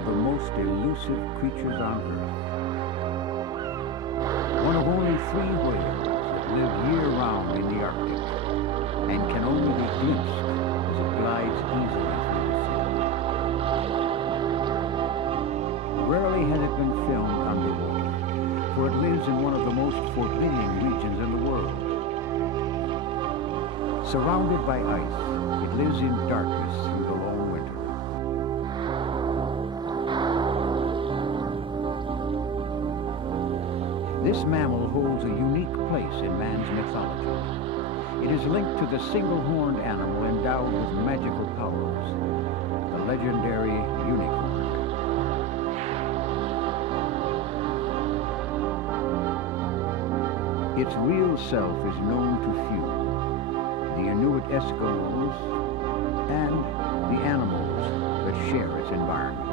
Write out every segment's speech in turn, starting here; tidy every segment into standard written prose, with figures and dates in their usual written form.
of the most elusive creatures on Earth. One of only 3 whales that live year-round in the Arctic and can only be glimpsed as it glides easily through the sea. Rarely has it been filmed underwater, for it lives in one of the most forbidding regions in the world. Surrounded by ice, it lives in darkness through the long winter. This mammal holds a unique place in man's mythology. It is linked to the single-horned animal endowed with magical powers, the legendary unicorn. Its real self is known to few, the Inuit Eskimos, and the animals that share its environment.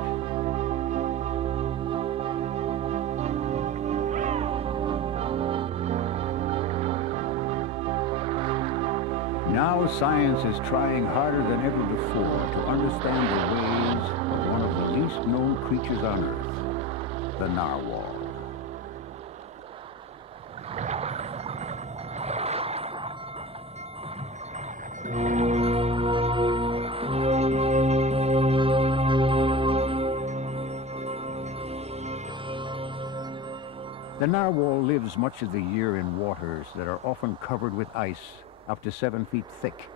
Now science is trying harder than ever before to understand the ways of one of the least known creatures on Earth, the narwhal. The narwhal lives much of the year in waters that are often covered with ice up to 7 feet thick.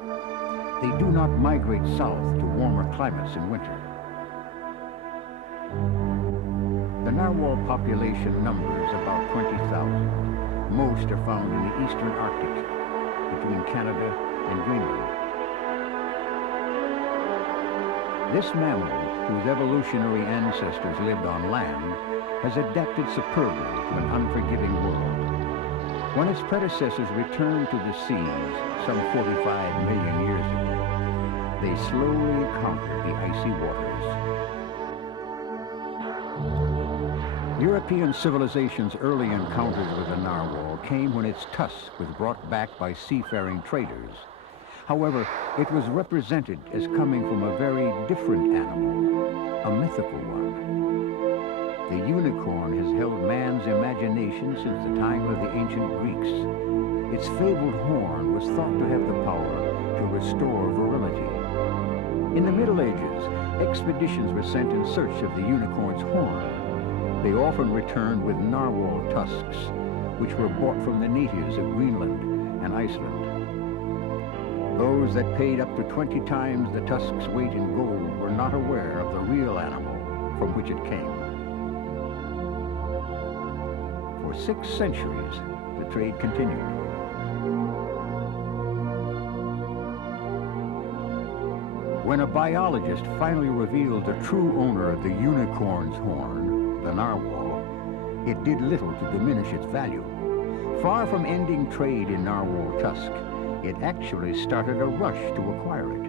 They do not migrate south to warmer climates in winter. The narwhal population numbers about 20,000. Most are found in the eastern Arctic, between Canada and Greenland. This mammal, whose evolutionary ancestors lived on land, has adapted superbly to an unforgiving world. When its predecessors returned to the seas some 45 million years ago, they slowly conquered the icy waters. European civilization's early encounters with the narwhal came when its tusk was brought back by seafaring traders. However, it was represented as coming from a very different animal, a mythical one. The unicorn has held man's imagination since the time of the ancient Greeks. Its fabled horn was thought to have the power to restore virility. In the Middle Ages, expeditions were sent in search of the unicorn's horn. They often returned with narwhal tusks, which were bought from the natives of Greenland and Iceland. Those that paid up to 20 times the tusk's weight in gold were not aware of the real animal from which it came. For 6 centuries, the trade continued. When a biologist finally revealed the true owner of the unicorn's horn, the narwhal, it did little to diminish its value. Far from ending trade in narwhal tusk, it actually started a rush to acquire it.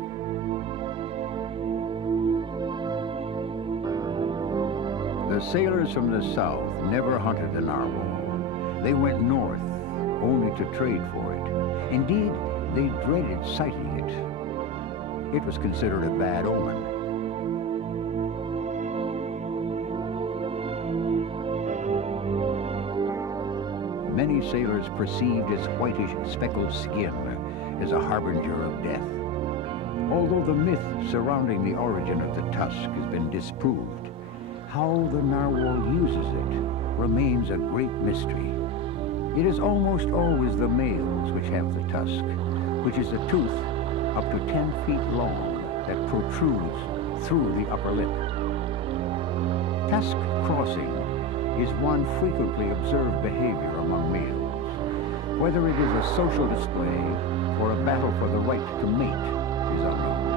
The sailors from the south never hunted the narwhal. They went north, only to trade for it. Indeed, they dreaded sighting it. It was considered a bad omen. Many sailors perceived its whitish, speckled skin as a harbinger of death. Although the myth surrounding the origin of the tusk has been disproved, how the narwhal uses it remains a great mystery. It is almost always the males which have the tusk, which is a tooth up to 10 feet long that protrudes through the upper lip. Tusk crossing is one frequently observed behavior among males. Whether it is a social display or a battle for the right to mate is unknown.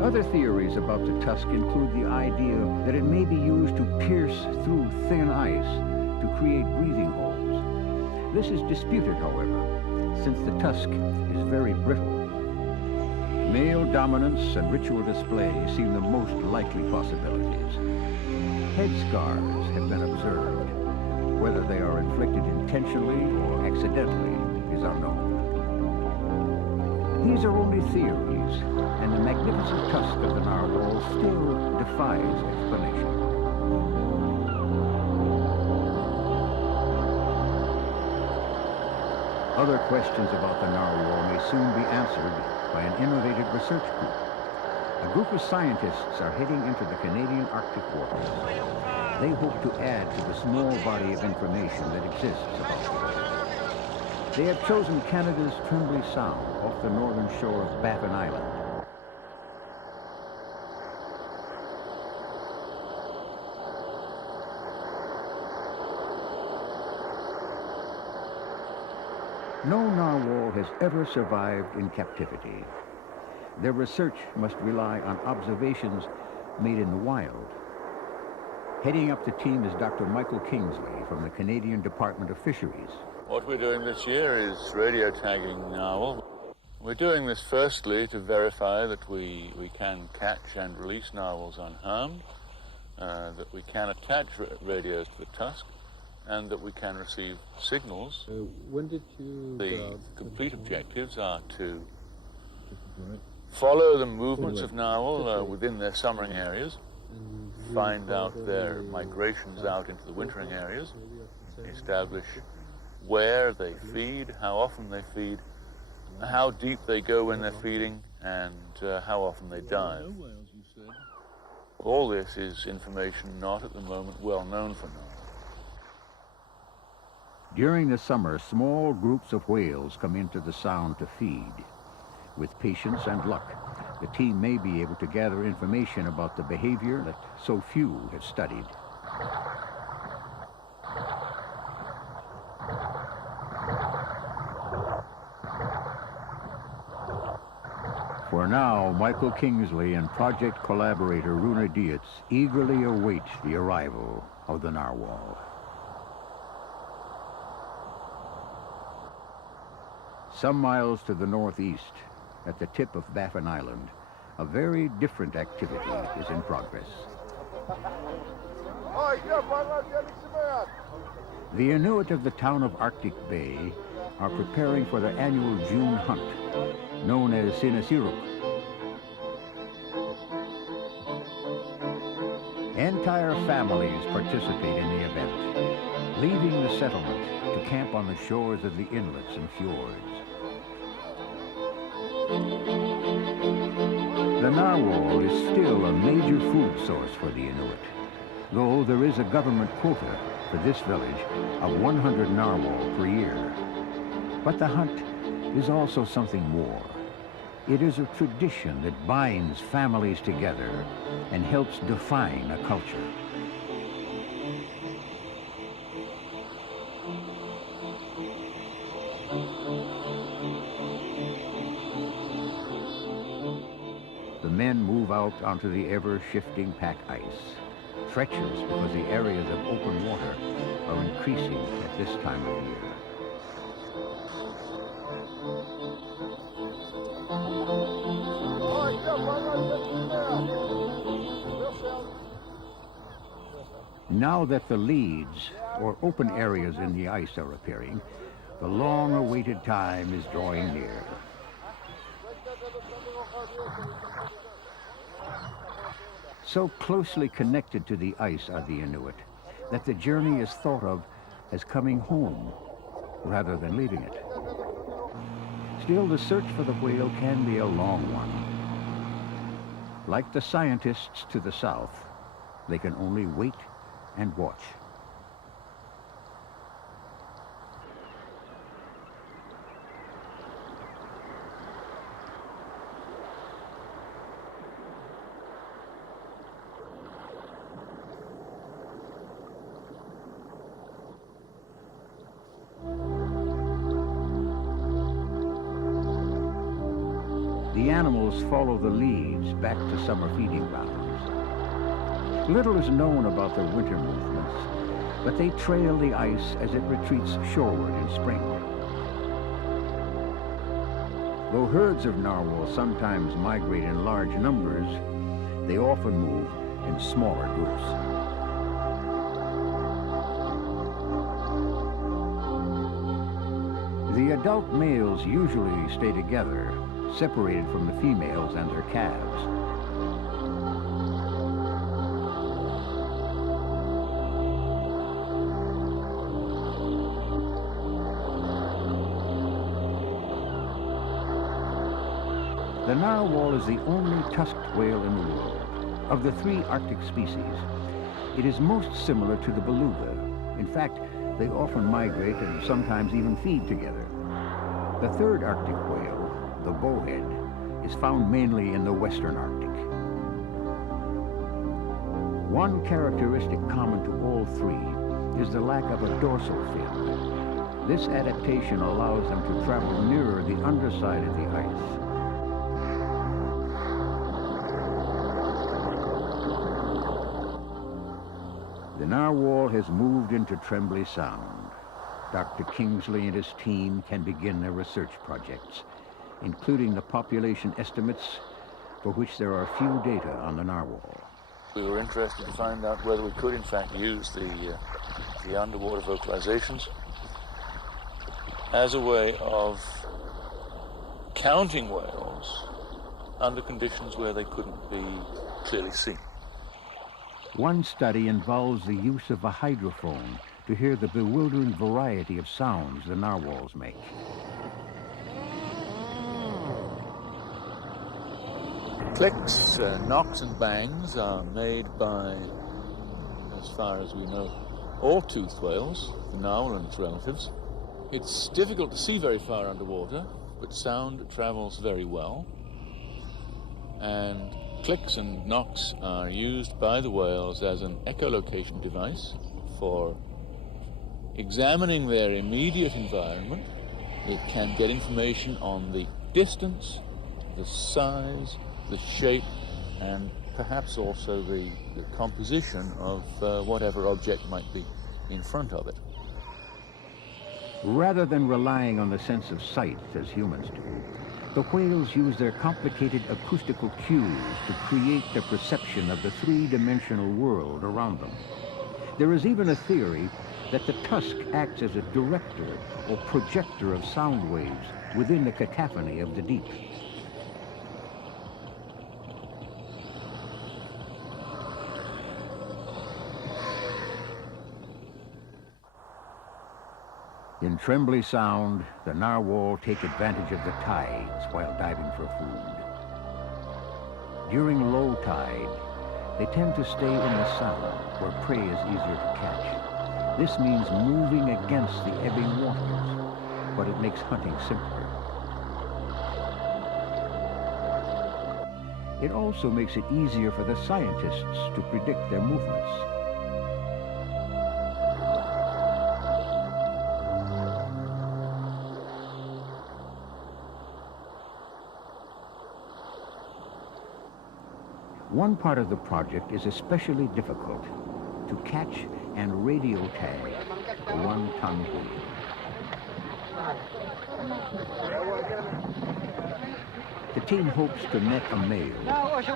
Other theories about the tusk include the idea that it may be used to pierce through thin ice to create breathing holes. This is disputed, however, since the tusk is very brittle. Male dominance and ritual display seem the most likely possibilities. Head scars have been observed. Whether they are inflicted intentionally or accidentally is unknown. These are only theories, and the magnificent tusk of the narwhal still defies explanation. Other questions about the narwhal may soon be answered by an innovative research group. A group of scientists are heading into the Canadian Arctic waters. They hope to add to the small body of information that exists about it. They have chosen Canada's Tremblay Sound off the northern shore of Baffin Island. No narwhal has ever survived in captivity. Their research must rely on observations made in the wild. Heading up the team is Dr. Michael Kingsley from the Canadian Department of Fisheries. What we're doing this year is radio tagging narwhal. We're doing this firstly to verify that we can catch and release narwhals unharmed, that we can attach radios to the tusk, and that we can receive signals. When did you... The complete objectives are to follow the movements of narwhal within their summering areas, find out their migrations out into the wintering areas, establish where they feed, how often they feed, how deep they go when they're feeding, and how often they dive. All this is information not at the moment well known for narwhal. During the summer, small groups of whales come into the sound to feed. With patience and luck, the team may be able to gather information about the behavior that so few have studied. For now, Michael Kingsley and project collaborator Runa Dietz eagerly await the arrival of the narwhal. Some miles to the northeast, at the tip of Baffin Island, a very different activity is in progress. The Inuit of the town of Arctic Bay are preparing for their annual June hunt, known as Sinasiruk. Entire families participate in the event, leaving the settlement to camp on the shores of the inlets and fjords. The narwhal is still a major food source for the Inuit, though there is a government quota for this village of 100 narwhal per year. But the hunt is also something more. It is a tradition that binds families together and helps define a culture. The men move out onto the ever-shifting pack ice, treacherous because the areas of open water are increasing at this time of year. Now that the leads, or open areas in the ice, are appearing, the long-awaited time is drawing near. So closely connected to the ice are the Inuit that the journey is thought of as coming home rather than leaving it. Still, the search for the whale can be a long one. Like the scientists to the south, they can only wait and watch. The animals follow the leads back to summer feeding grounds. Little is known about their winter movements, but they trail the ice as it retreats shoreward in spring. Though herds of narwhals sometimes migrate in large numbers, they often move in smaller groups. The adult males usually stay together, separated from the females and their calves. The narwhal is the only tusked whale in the world. Of the 3 Arctic species, it is most similar to the beluga. In fact, they often migrate and sometimes even feed together. The 3rd Arctic whale, the bowhead, is found mainly in the western Arctic. One characteristic common to all 3 is the lack of a dorsal fin. This adaptation allows them to travel nearer the underside of the ice. The narwhal has moved into Trembly Sound. Dr. Kingsley and his team can begin their research projects, including the population estimates for which there are few data on the narwhal. We were interested to find out whether we could in fact use the underwater vocalizations as a way of counting whales under conditions where they couldn't be clearly seen. One study involves the use of a hydrophone to hear the bewildering variety of sounds the narwhals make. Clicks, knocks and bangs are made by, as far as we know, all toothed whales, the narwhal and its relatives. It's difficult to see very far underwater, but sound travels very well. And clicks and knocks are used by the whales as an echolocation device for examining their immediate environment. It can get information on the distance, the size, the shape, and perhaps also the composition of whatever object might be in front of it. Rather than relying on the sense of sight as humans do, the whales use their complicated acoustical cues to create their perception of the 3-dimensional world around them. There is even a theory that the tusk acts as a director or projector of sound waves within the cacophony of the deep. In Trembly Sound, the narwhal take advantage of the tides while diving for food. During low tide, they tend to stay in the sound where prey is easier to catch. This means moving against the ebbing waters, but it makes hunting simpler. It also makes it easier for the scientists to predict their movements. One part of the project is especially difficult: to catch and radio tag a 1-ton whale. The team hopes to net a male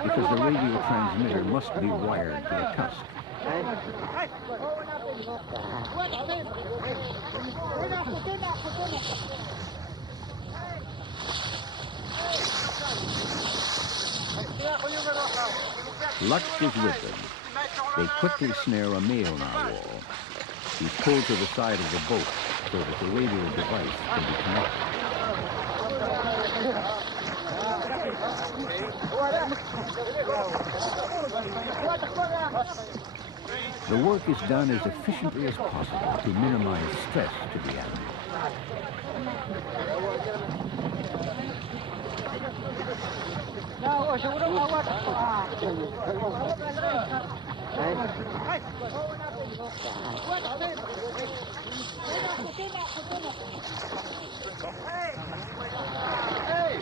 because the radio transmitter must be wired to a tusk. Luck is with them. They quickly snare a male narwhal. He's pulled to the side of the boat so that the radio device can be connected. The work is done as efficiently as possible to minimize stress to the animal.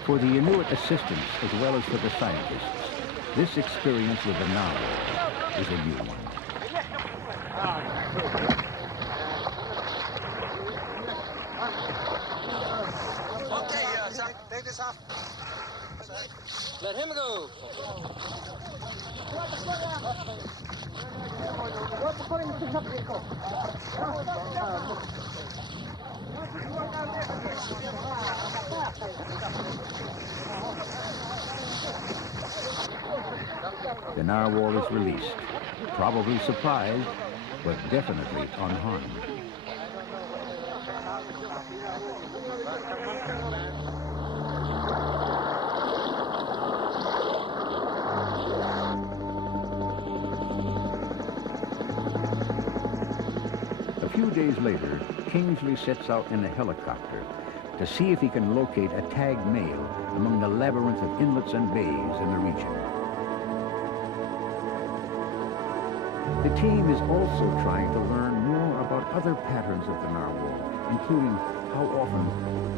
For the Inuit assistants as well as for the scientists, this experience with the narwhal is a new one. Okay, take this off. Let him go. The narwhal is released, probably surprised, but definitely unharmed. A few days later, Kingsley sets out in a helicopter to see if he can locate a tagged male among the labyrinth of inlets and bays in the region. The team is also trying to learn more about other patterns of the narwhal, including how often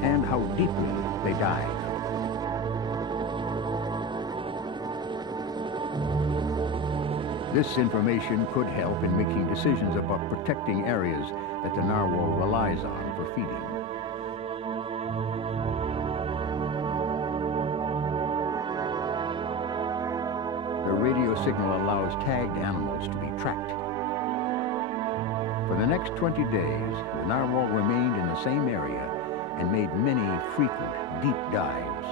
and how deeply they dive. This information could help in making decisions about protecting areas that the narwhal relies on for feeding. The radio signal allows tagged animals to be tracked. For the next 20 days, the narwhal remained in the same area and made many frequent, deep dives.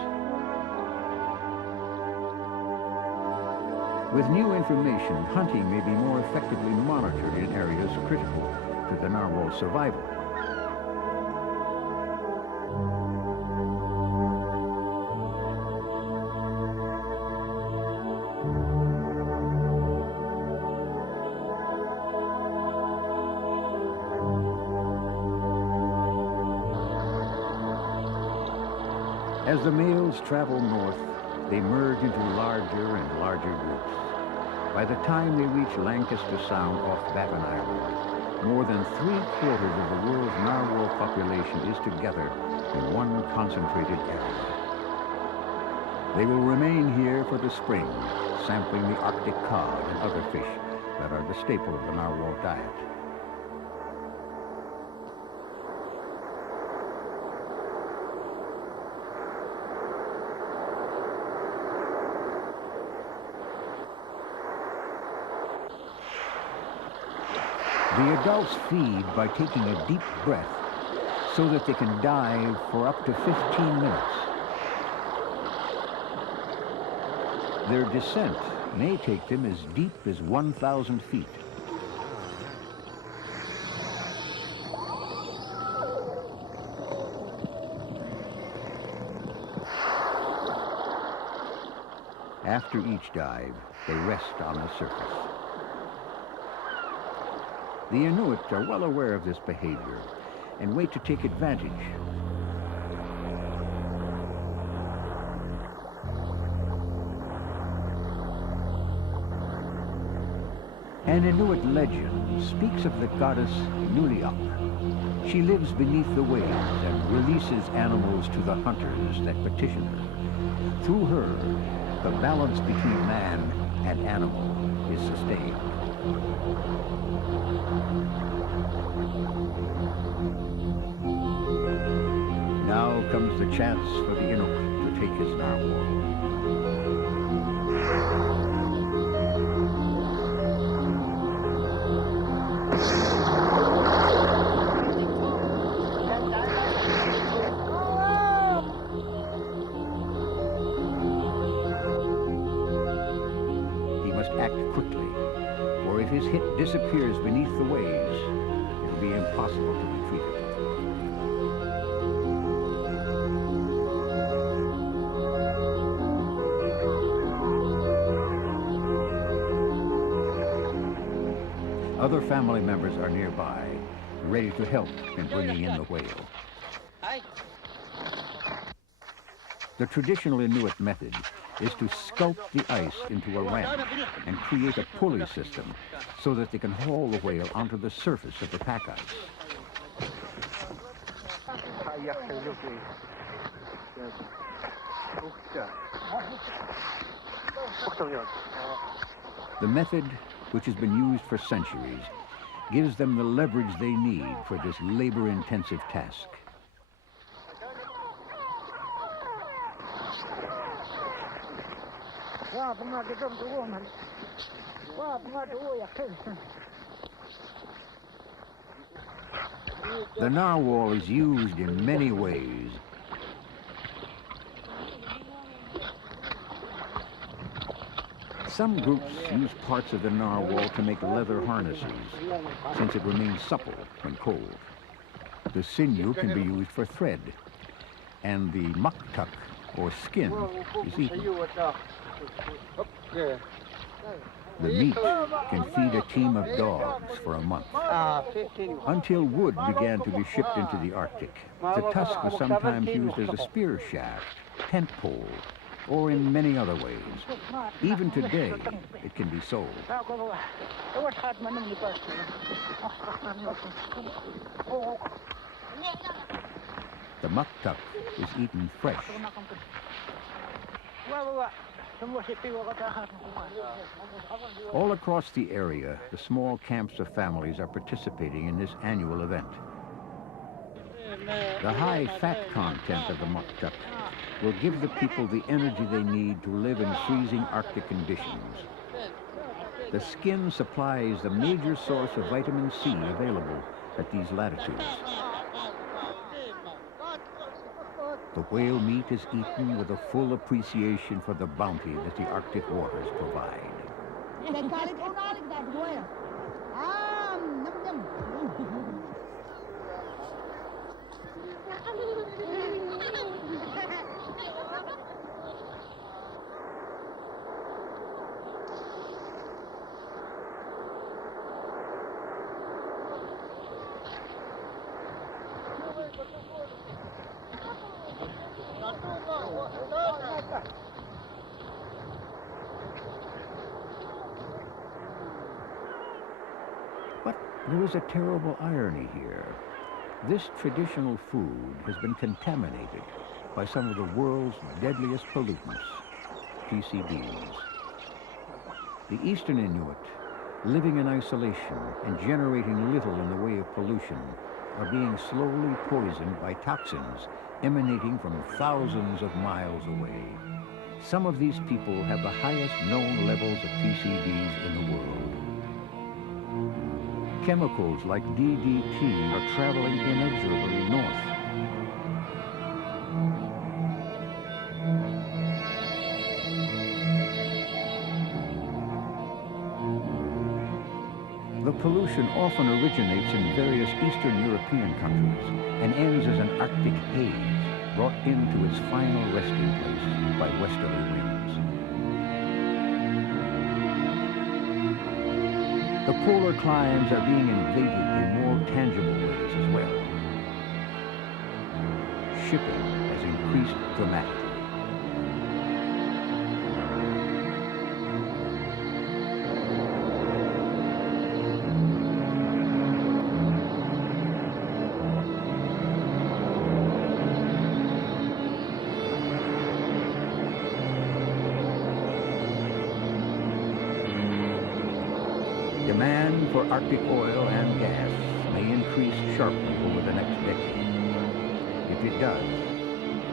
With new information, hunting may be more effectively monitored in areas critical to the narwhal's survival. As the males travel north, they merge into larger and larger groups. By the time they reach Lancaster Sound off Baffin Island, more than 3/4 of the world's narwhal population is together in one concentrated area. They will remain here for the spring, sampling the Arctic cod and other fish that are the staple of the narwhal diet. The adults feed by taking a deep breath so that they can dive for up to 15 minutes. Their descent may take them as deep as 1,000 feet. After each dive, they rest on the surface. The Inuit are well aware of this behavior and wait to take advantage. An Inuit legend speaks of the goddess Nuliak. She lives beneath the waves and releases animals to the hunters that petition her. Through her, the balance between man and animal is sustained. Now comes the chance for the Inuk to take his narwhal. He must act quickly, for if his hit disappears beneath the waves, it will be impossible to retrieve it. Other family members are nearby, ready to help in bringing in the whale. The traditional Inuit method is to sculpt the ice into a ramp and create a pulley system so that they can haul the whale onto the surface of the pack ice. The method, which has been used for centuries, gives them the leverage they need for this labor-intensive task. The narwhal is used in many ways. Some groups use parts of the narwhal to make leather harnesses, since it remains supple when cold. The sinew can be used for thread, and the muktuk, or skin, is eaten. The meat can feed a team of dogs for a month. Until wood began to be shipped into the Arctic, the tusk was sometimes used as a spear shaft, tent pole, or in many other ways. Even today, it can be sold. The muktuk is eaten fresh. All across the area, the small camps of families are participating in this annual event. The high fat content of the muktuk will give the people the energy they need to live in freezing Arctic conditions. The skin supplies the major source of vitamin C available at these latitudes. The whale meat is eaten with a full appreciation for the bounty that the Arctic waters provide. But there is a terrible irony here. This traditional food has been contaminated by some of the world's deadliest pollutants, PCBs. The Eastern Inuit, living in isolation and generating little in the way of pollution, are being slowly poisoned by toxins emanating from thousands of miles away. Some of these people have the highest known levels of PCBs in the world. Chemicals like DDT are traveling inexorably north. The pollution often originates in various Eastern European countries and ends as an Arctic haze brought into its final resting place by westerly winds. The polar climes are being invaded in more tangible ways as well. Shipping has increased dramatically. Demand for Arctic oil and gas may increase sharply over the next decade. If it does,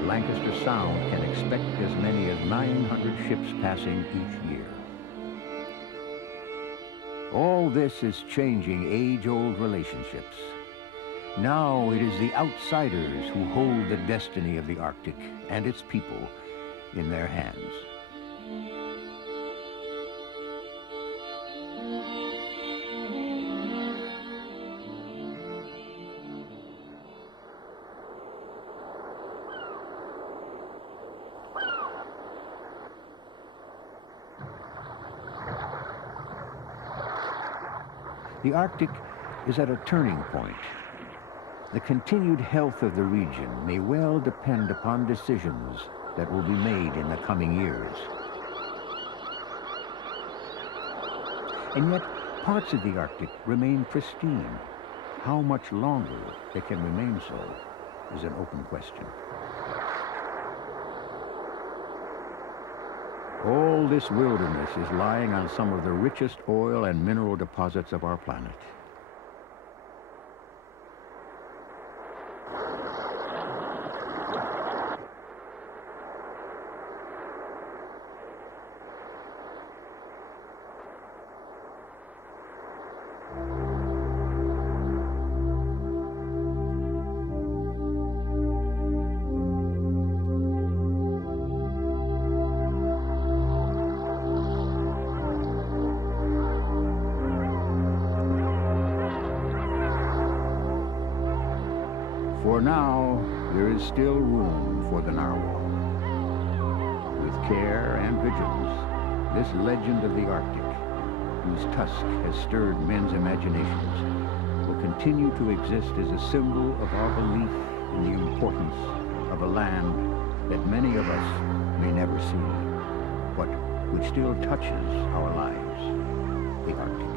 Lancaster Sound can expect as many as 900 ships passing each year. All this is changing age-old relationships. Now it is the outsiders who hold the destiny of the Arctic and its people in their hands. The Arctic is at a turning point. The continued health of the region may well depend upon decisions that will be made in the coming years. And yet, parts of the Arctic remain pristine. How much longer they can remain so is an open question. All this wilderness is lying on some of the richest oil and mineral deposits of our planet. For now, there is still room for the narwhal. With care and vigilance, this legend of the Arctic, whose tusk has stirred men's imaginations, will continue to exist as a symbol of our belief in the importance of a land that many of us may never see, but which still touches our lives, the Arctic.